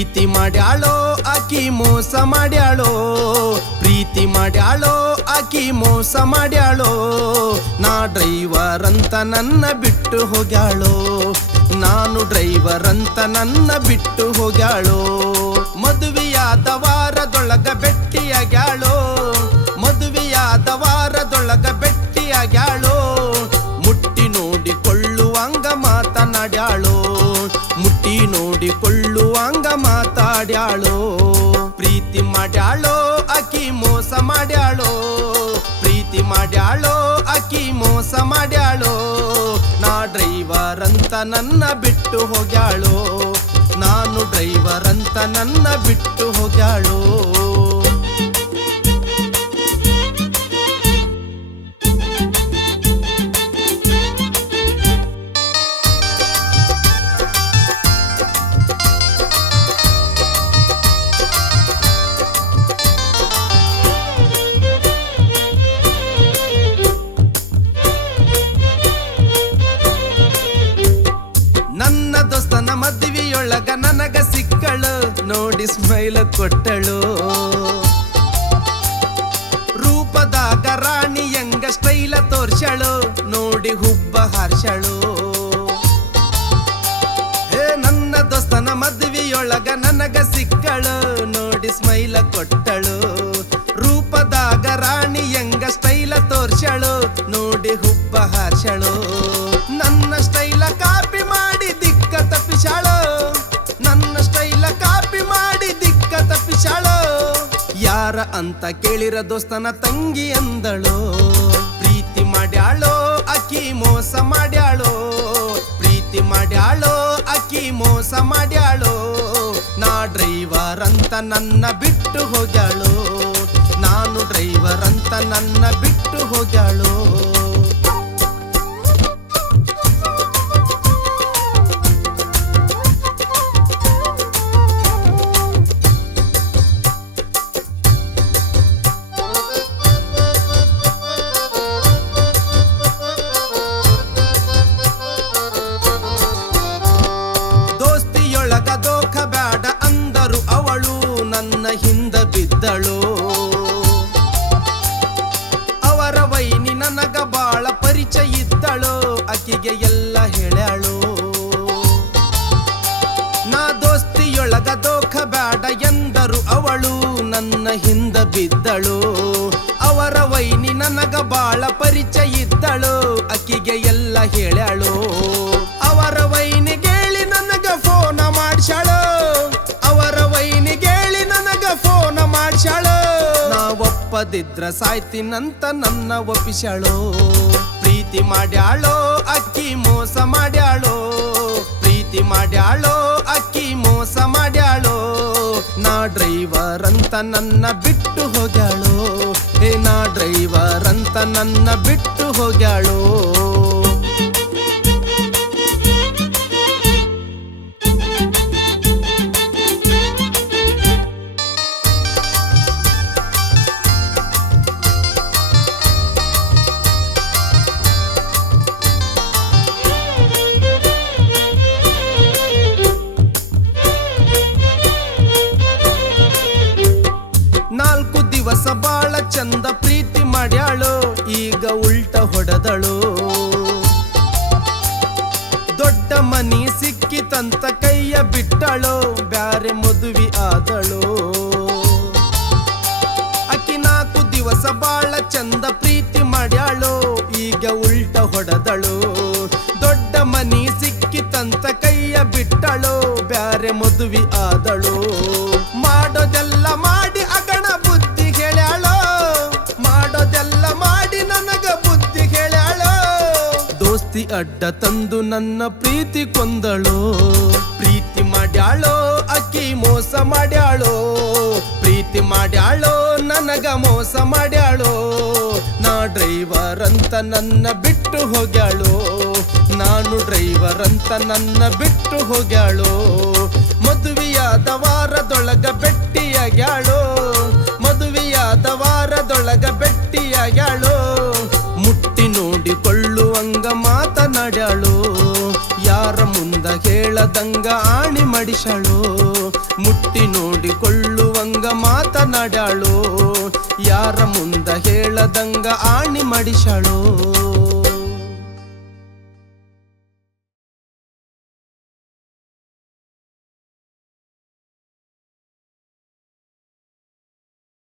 ಪ್ರೀತಿ ಮಾಡ್ಯಾಳೋ, ಆಕಿ ಮೋಸ ಮಾಡ್ಯಾಳೋ. ಪ್ರೀತಿ ಮಾಡ್ಯಾಳೋ, ಆಕಿ ಮೋಸ ಮಾಡ್ಯಾಳೋ. ನಾ ಡ್ರೈವರ್ ಅಂತ ನನ್ನ ಬಿಟ್ಟು ಹೋಗ್ಯಾಳೋ. ನಾನು ಡ್ರೈವರ್ ಅಂತ ನನ್ನ ಬಿಟ್ಟು ಹೋಗ್ಯಾಳೋ. ಮದುವೆ ಮುಟ್ಟಿ ನೋಡಿಕೊಳ್ಳುವಂಗ ಮಾತಾಡ್ಯಾಳೋ, ಪ್ರೀತಿ ಮಾಡ್ಯಾಳೋ, ಅಕಿ ಮೋಸ ಮಾಡ್ಯಾಳೋ, ಪ್ರೀತಿ ಮಾಡ್ಯಾಳೋ, ಅಕಿ ಮೋಸ ಮಾಡ್ಯಾಳೋ, ನಾ ಡ್ರೈವರ್ ಅಂತ ನನ್ನ ಬಿಟ್ಟು ಹೋಗ್ಯಾಳೋ, ನಾನು ಡ್ರೈವರ್ ಅಂತ ನನ್ನ ಬಿಟ್ಟು ಹೋಗ್ಯಾಳೋ. ನೋಡಿ ಸ್ಮೈಲ್ ಕೊಟ್ಟಳು. ರೂಪದಾಗ ರಾಣಿ ಹೆಂಗ ಸ್ಟೈಲ ತೋರ್ಸಳು ನೋಡಿ ಹುಬ್ಬ ಹಾರ್ಸಳು ಏ ನನ್ನ ದೋಸ್ತನ ಮದುವೆಯೊಳಗ ನನಗ ಸಿಕ್ಕಳು, ನೋಡಿ ಸ್ಮೈಲ ಕೊಟ್ಟಳು. ರೂಪದಾಗ ರಾಣಿ ಹೆಂಗ ಸ್ಟೈಲ ತೋರ್ಸಳು ನೋಡಿ ಹುಬ್ಬ ಹಾರ್ಸಳು ಅಂತ ಕೇಳಿರ ದೋಸ್ತನ ತಂಗಿ ಅಂದಳು. ಪ್ರೀತಿ ಮಾಡ್ಯಾಳೋ, ಅಕ್ಕಿ ಮೋಸ ಮಾಡ್ಯಾಳೋ. ಪ್ರೀತಿ ಮಾಡ್ಯಾಳೋ, ಅಕ್ಕಿ ಮೋಸ ಮಾಡ್ಯಾಳೋ. ನಾ ಡ್ರೈವರ್ ಅಂತ ನನ್ನ ಬಿಟ್ಟು ಹೋಗ್ಯಾಳೋ. ನಾನು ಡ್ರೈವರ್ ಅಂತ ನನ್ನ ಬಿಟ್ಟು ಹೋಗ್ಯಾಳೋ. ಹಿಂದ ಬಿದ್ದಳು. ಅವರ ವೈನಿ ನನಗ ಬಾಳ ಪರಿಚಯ ಇದ್ದಳು. ಅಕ್ಕಿಗೆ ಎಲ್ಲ ಹೇಳ್ಯಾಳು. ನಾ ದೋಸ್ತಿಯೊಳಗ ದೋಖ ಬೇಡ ಎಂದರು ಅವಳು. ನನ್ನ ಹಿಂದ ಬಿದ್ದಳು. ಅವರ ವೈನಿ ನನಗ ಬಾಳ ಪರಿಚಯ ಇದ್ದಳು. ಅಕ್ಕಿಗೆ ಎಲ್ಲ ಹೇಳ್ಯಾಳು. ಒಪ್ಪದಿದ್ರ ಸಾಯ್ತೀನಂತ ನನ್ನ ಒಪ್ಪಿಸ್ಯಾಳು? ಪ್ರೀತಿ ಮಾಡ್ಯಾಳೋ? ಅಕ್ಕಿ ಮೋಸ ಮಾಡ್ಯಾಳೋ? ಪ್ರೀತಿ ಮಾಡ್ಯಾಳೋ? ಅಕ್ಕಿ ಮೋಸ ಮಾಡ್ಯಾಳೋ? ನಾ ಡ್ರೈವರ್ ಅಂತ ನನ್ನ ಬಿಟ್ಟು ಹೋಗ್ಯಾಳೋ? ಏ, ನಾ ಡ್ರೈವರ್ ಅಂತ ನನ್ನ ಬಿಟ್ಟು ಹೋಗ್ಯಾಳೋ? ಉಲ್ಟ ಹೊಡೆದಳು. ದೊಡ್ಡ ಮನಿ ಸಿಕ್ಕಿತಂತ ಕೈಯ ಬಿಟ್ಟಳು, ಬ್ಯಾರೆ ಮದುವೆ ಆದಳು. ಅಕ್ಕಿ ನಾಲ್ಕು ದಿವಸ ಬಾಳ ಚಂದ ಪ್ರೀತಿ ಮಾಡ್ಯಾಳು, ಈಗ ಉಲ್ಟ ಹೊಡೆದಳು. ದೊಡ್ಡ ಮನಿ ಸಿಕ್ಕಿತಂತ ಕೈಯ ಬಿಟ್ಟಳು, ಬ್ಯಾರೆ ಮದುವೆ ಆದಳು. ಮಾಡೋದೆಲ್ಲ ಅಡ್ಡ ತಂದು ನನ್ನ ಪ್ರೀತಿ ಕೊಂದಳು. ಪ್ರೀತಿ ಮಾಡ್ಯಾಳೋ, ಅಕ್ಕಿ ಮೋಸ ಮಾಡ್ಯಾಳೋ. ಪ್ರೀತಿ ಮಾಡ್ಯಾಳೋ, ನನಗ ಮೋಸ ಮಾಡ್ಯಾಳೋ. ನಾ ಡ್ರೈವರ್ ಅಂತ ನನ್ನ ಬಿಟ್ಟು ಹೋಗ್ಯಾಳೋ. ನಾನು ಡ್ರೈವರ್ ಅಂತ ನನ್ನ ಬಿಟ್ಟು ಹೋಗ್ಯಾಳೋ. ಮದುವೆಯಾದ ವಾರದೊಳಗ ಬೆಟ್ಟಿಯಾಗ್ಯಾಳೋ. ಮುಟ್ಟಿ ನೋಡಿಕೊಳ್ಳುವಂಗ ಮಾತನಾಡ್ಯಾಳು ಯಾರ ಮುಂದೆ ಮುಂದ ಹೇಳದಂಗ ಆಣಿ ಮಡಿಸಳು ಮುಟ್ಟಿ ನೋಡಿಕೊಳ್ಳುವಂಗ ಮಾತನಾಡ್ಯಾಳು ಯಾರ ಮುಂದ ಹೇಳದಂಗ ಆಣಿ ಮಡಿಸಳು